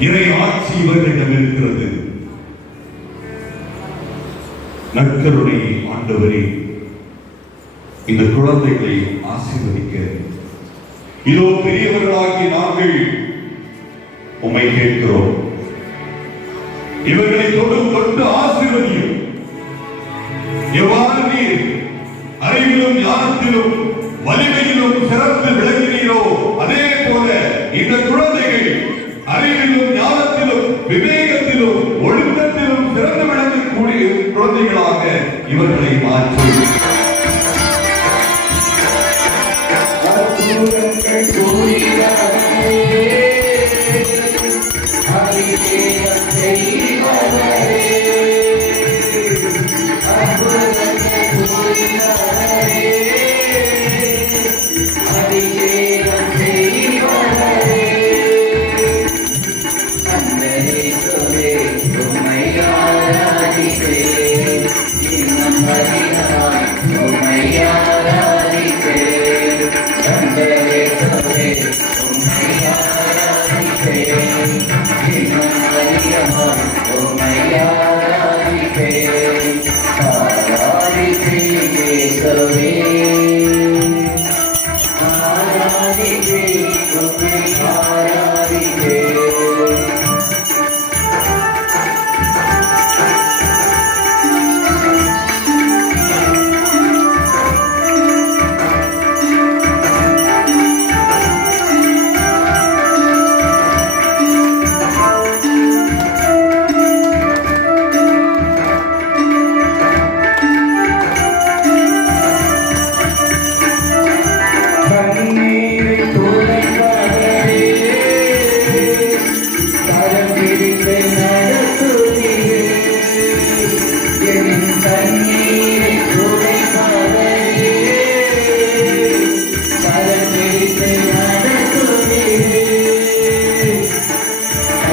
இறை ஆட்சி இவர்களிடம் இருக்கிறது. நற்கருணை ஆண்டவரே இந்த குழந்தைகளை ஆசீர்வதிக்க. இதோ பெரியவர்களாகி நாங்கள் உமை கேட்கிறோம். இவர்களை தொடு தொட்டு ஆசீர்வதியும். எவ்வாறு நீர் அறிவிலும் ஞானத்திலும் வலிமையிலும் சிறந்து விளங்கினீரோ அதே போல இந்த குழந்தைகள் இவர்களை மாற்றும்